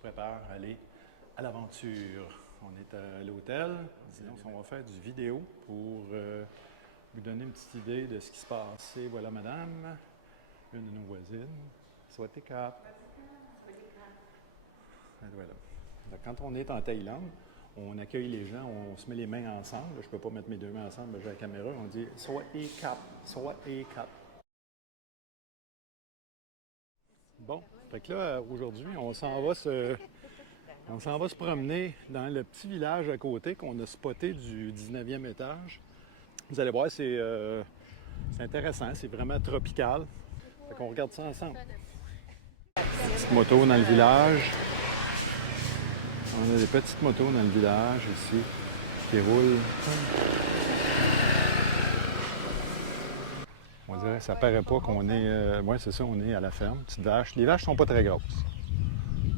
prépare à aller à l'aventure. On est à l'hôtel. Sinon, on va faire du vidéo pour vous donner une petite idée de ce qui se passe. Et voilà, madame, une de nos voisines. Sawatdee krap. Voilà. Donc, quand on est en Thaïlande, on accueille les gens, on se met les mains ensemble. Je ne peux pas mettre mes deux mains ensemble, j'ai la caméra. On dit Sawatdee krap, Sawatdee krap. Bon, fait que là, aujourd'hui, on s'en va se promener dans le petit village à côté qu'on a spoté du 19e étage. Vous allez voir, c'est intéressant, c'est vraiment tropical. Fait qu'on regarde ça ensemble. Petite moto dans le village. On a des petites motos dans le village ici qui roulent. On dirait, ça paraît pas qu'on est... oui, c'est ça, on est à la ferme. Petites vaches. Les vaches sont pas très grosses,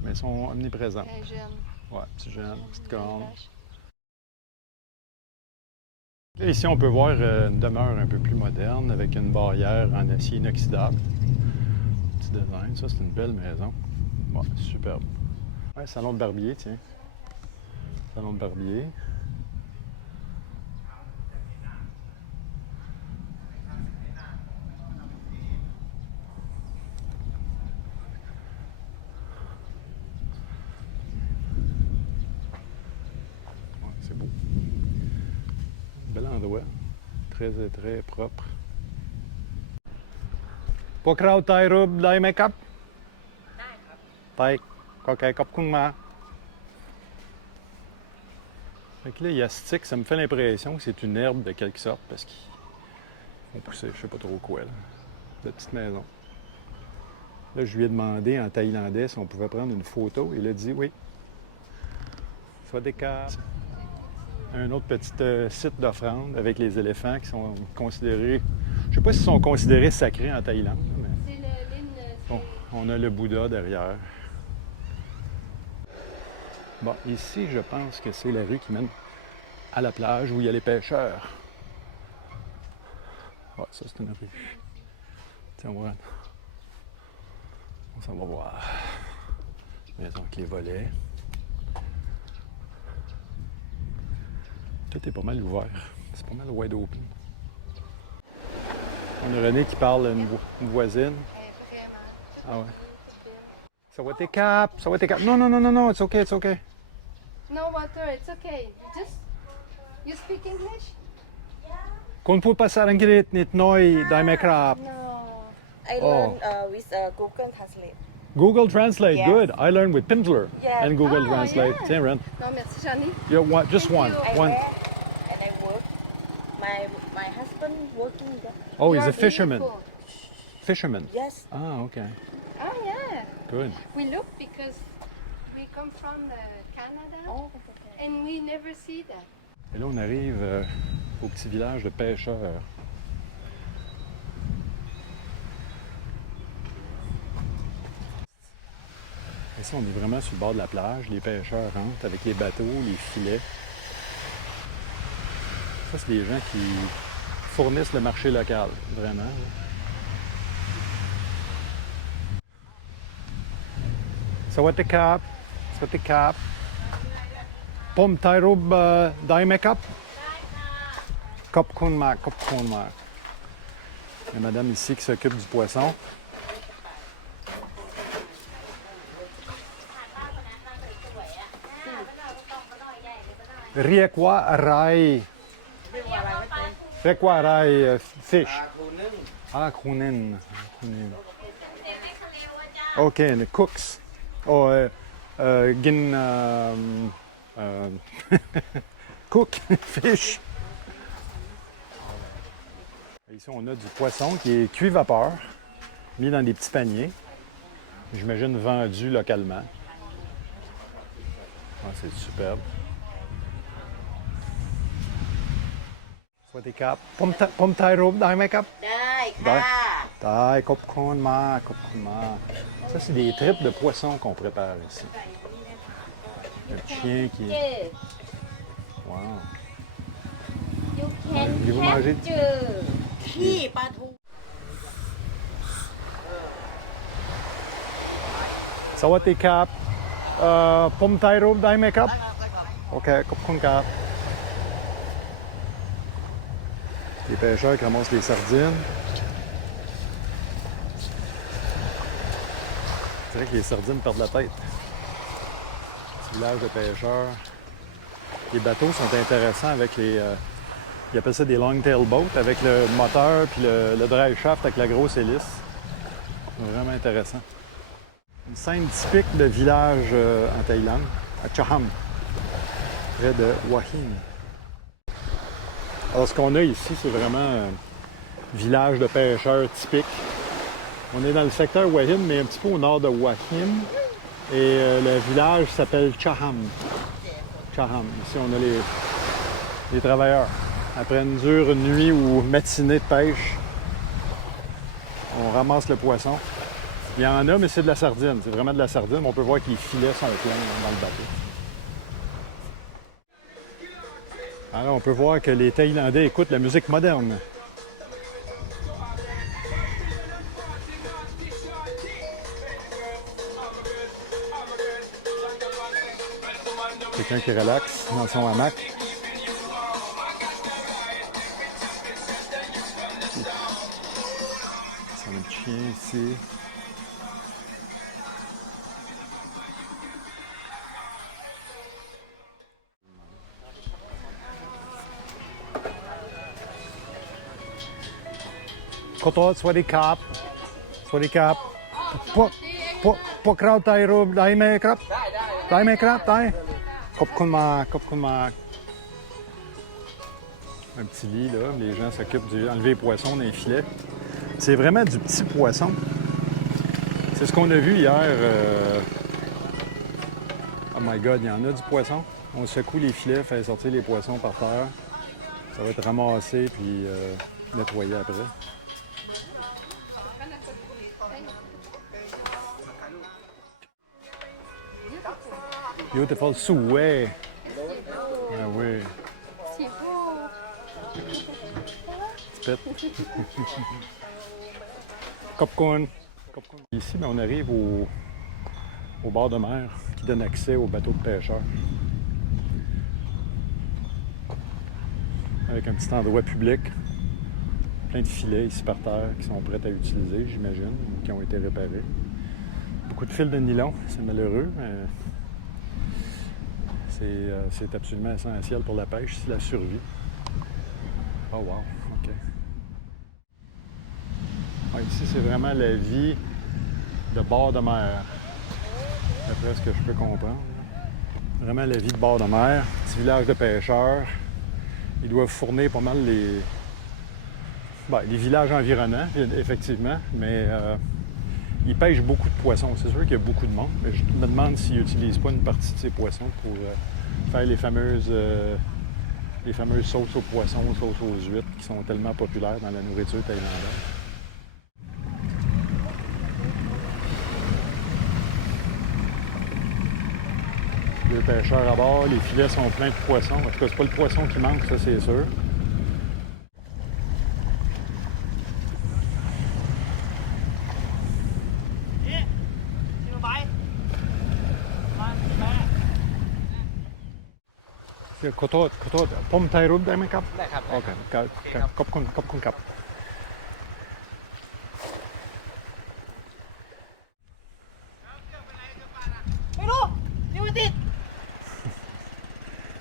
mais elles sont omniprésentes. Très jeune. Ouais, petites jeunes, petites cornes. Là, ici, on peut voir une demeure un peu plus moderne avec une barrière en acier inoxydable. Petit design, ça, c'est une belle maison. Ouais, superbe. Ouais, salon de barbier, tiens. Salon de barbier. Ouais, c'est beau. Bel endroit. Très, très propre. Pokเราถ่ายรูปได้ไหมครับได้ครับได้ขอบคุณมาก Fait que là, Yastic, ça me fait l'impression que c'est une herbe de quelque sorte parce qu'ils vont pousser, je sais pas trop quoi, là. La petite maison. Là, je lui ai demandé en thaïlandais si on pouvait prendre une photo. Il a dit oui. Sawatdee krap. Un autre petit site d'offrande avec les éléphants qui sont considérés, je sais pas s'ils sont considérés sacrés en Thaïlande, mais bon, on a le Bouddha derrière. Bon, ici, je pense que c'est la rue qui mène à la plage où il y a les pêcheurs. Ouais, ça, c'est une rue. Tiens, on s'en va voir. Maison avec les volets. Tout est pas mal ouvert. C'est pas mal wide open. On a René qui parle à une voisine. Ah ouais. Sawatdee krap, Sawatdee krap. Non, non, non, non, non, it's okay, it's okay. No water, it's okay. Just, you speak English? Kungพูดภาษาอังกฤษนิดหน่อยได้ไหมครับ No. I learned with Google Translate. Google Translate, Yes. good. I learned with Pimsleur Yeah. and Google Oh, Translate. yeah. Tiens, Ren. Non, merci, Johnny. Yeah, just Thank one. you. I One. read and I work. My husband working there. Oh, he's You a are fisherman. beautiful. Fisherman. Yes. Ah, okay. Oh, yeah. Good. We look because we come from Canada Oh, okay. and we never see that. Et là, on arrive au petit village de pêcheurs. Ici, on est vraiment sur le bord de la plage. Les pêcheurs rentrent avec les bateaux, les filets. Ça, c'est des gens qui fournissent le marché local, vraiment. Sawatdee krap, Sawatdee krap. Pom thaiรูปได้ไหมครับขอบคุณมากขอบคุณมาก. Il y a madame ici qui s'occupe du poisson. Riekwa rai. Riekwa rai fish. Ah, kunin. Okay, and it cooks. Oh, gin cook fish. Ici, on a du poisson qui est cuit vapeur, mis dans des petits paniers. J'imagine vendu localement. Ah, c'est superbe. Sawatdee krap. Pom thaiรูปได้ไหมครับ ได้ค่ะ ได้ขอบคุณมากขอบคุณมาก. Ça, c'est des tripes de poisson qu'on prépare ici. Le chien qui... Wow. You can Voulez-vous manger? capture ขี้ปลาทู Sawatdee krap. ผมถ่ายรูปได้ไหมครับโอเคขอบคุณครับ Les pêcheurs qui ramassent les sardines. C'est vrai que les sardines perdent la tête. Petit village de pêcheurs. Les bateaux sont intéressants avec les... ils appellent ça des long-tail boats, avec le moteur puis le drive shaft avec la grosse hélice. C'est vraiment intéressant. Une scène typique de village en Thaïlande, à Chaham, près de Hua Hin. Alors, ce qu'on a ici, c'est vraiment un village de pêcheurs typique. On est dans le secteur Hua Hin, mais un petit peu au nord de Hua Hin. Et le village s'appelle Chaham. Chaham. Ici, on a les travailleurs. Après une dure nuit ou matinée de pêche, on ramasse le poisson. Il y en a, mais c'est de la sardine. C'est vraiment de la sardine. On peut voir que les filets sont pleins dans le bateau. Alors, on peut voir que les Thaïlandais écoutent la musique moderne. Quelqu'un qui relaxe dans son hamac. C'est un chien ici. Kotot, สวัสดีครับ สวัสดีครับ พวกเราถ่ายรูปได้ไหมครับ ได้ไหมครับ ได้ ขอบคุณมาก ขอบคุณมาก Un petit lit, là. Les gens s'occupent d'enlever les poissons dans les filets. C'est vraiment du petit poisson. C'est ce qu'on a vu hier. Oh my God, il y en a du poisson. On secoue les filets, fait sortir les poissons par terre. Ça va être ramassé puis nettoyé après. Beautiful souhait. Ah oui. C'est beau. Petit pet. Copcorn. Ici, on arrive au bord de mer qui donne accès aux bateaux de pêcheurs. Avec un petit endroit public. Plein de filets ici par terre qui sont prêts à utiliser, j'imagine, ou qui ont été réparés. Beaucoup de fils de nylon, c'est malheureux, mais c'est absolument essentiel pour la pêche, c'est la survie. Oh wow, OK. Ouais, ici, c'est vraiment la vie de bord de mer, d'après ce que je peux comprendre. Vraiment la vie de bord de mer, petit village de pêcheurs. Ils doivent fournir pas mal les villages environnants, effectivement, mais ils pêchent beaucoup de poissons. C'est sûr qu'il y a beaucoup de monde, mais je me demande s'ils n'utilisent pas une partie de ces poissons pour faire les fameuses sauces aux poissons, sauces aux huîtres, qui sont tellement populaires dans la nourriture thaïlandaise. Les pêcheurs à bord, les filets sont pleins de poissons. En tout cas, c'est pas le poisson qui manque, ça c'est sûr.ขอโทษผมถ่ายรูปได้ไหมครับได้ครับโอเคขอบคุณครับ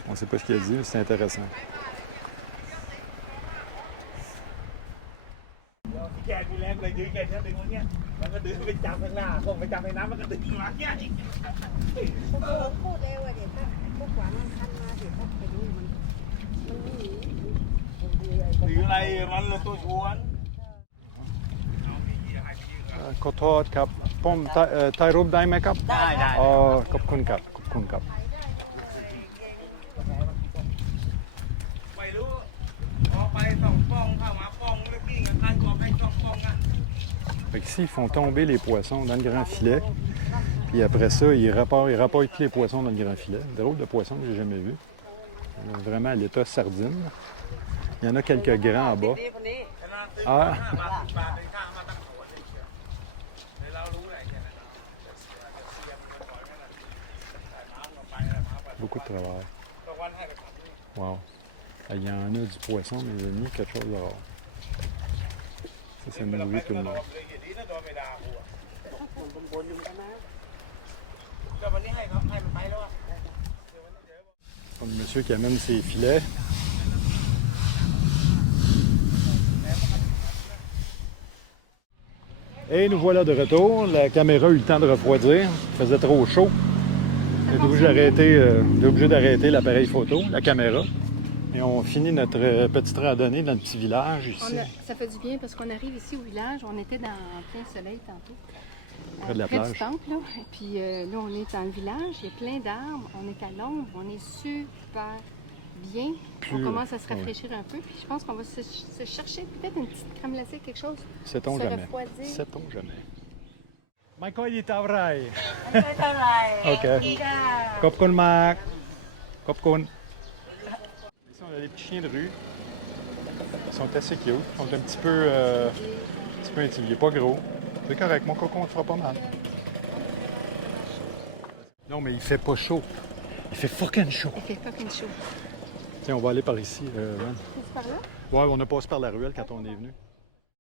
On ne sait pas ce qu'il a dit, mais c'est intéressant. แกดูแลเลยดึงแกเท่าดึงวันเนี้ยมันก็ดึงไปจับข้างหน้าส่งไปจับในน้ำมันก็ดึงมาเนี่ยพูดเลยว่าเดี๋ยวถ้าพวกขวานมันคันมาเดี๋ยวถ้าไปดูมันไม่หนีหรืออะไรมันตัวชวนขอโทษครับผมถ่ายรูปได้ไหมครับได้อ๋อขอบคุณครับไม่รู้พอไปสองฟองเข้ามาฟองแล้วพี่กับการกอบให้สองฟองอ่ะ Ici, ils font tomber les poissons dans le grand filet. Puis après ça, ils rapportent tous les poissons dans le grand filet. Drôle de poisson que j'ai jamais vu. Vraiment à l'état sardine. Il y en a quelques grands en bas. Ah! beaucoup de travail. กลางวันให้กับขับ Wow. Ah, il y en a du poisson, mes amis, quelque chose de rare. Ça, ça nourrit tout le monde. ดีนะตัวไม่ด่ากูอ่ะ คนบนอยู่กันนะ ก็วันนี้ให้เขาให้มันไปแล้วอ่ะ Comme le monsieur qui amène ses filets. Et nous voilà de retour. La caméra a eu le temps de refroidir. Il faisait trop chaud. On est obligé d'arrêter l'appareil photo, la caméra. Et on finit notre petite randonnée dans le petit village ici. Ça fait du bien parce qu'on arrive ici au village. On était en plein soleil tantôt. Près de la du plage. temple, là. Et puis là, on est dans le village. Il y a plein d'arbres. On est à l'ombre. On est super bien. On commence à se rafraîchir un peu. Puis je pense qu'on va se chercher peut-être une petite crème glacée, quelque chose. Sait-on Se jamais. refroidir. Sait-on jamais. Michael, il est à vrai. ไม่เท่าไหร่ OK. จ้า Kopkun Mark. Kopkun. Ici, on a des petits chiens de rue. Ils sont assez cute. Ils sont un petit peu intimidés. Pas gros. C'est correct, mon cocon, on te fera pas mal. Non, mais il fait pas chaud. Il fait fucking chaud. Il fait fucking chaud. Tiens, on va aller par ici. C'est par là? Ouais, on a passé par la ruelle quand on est venu.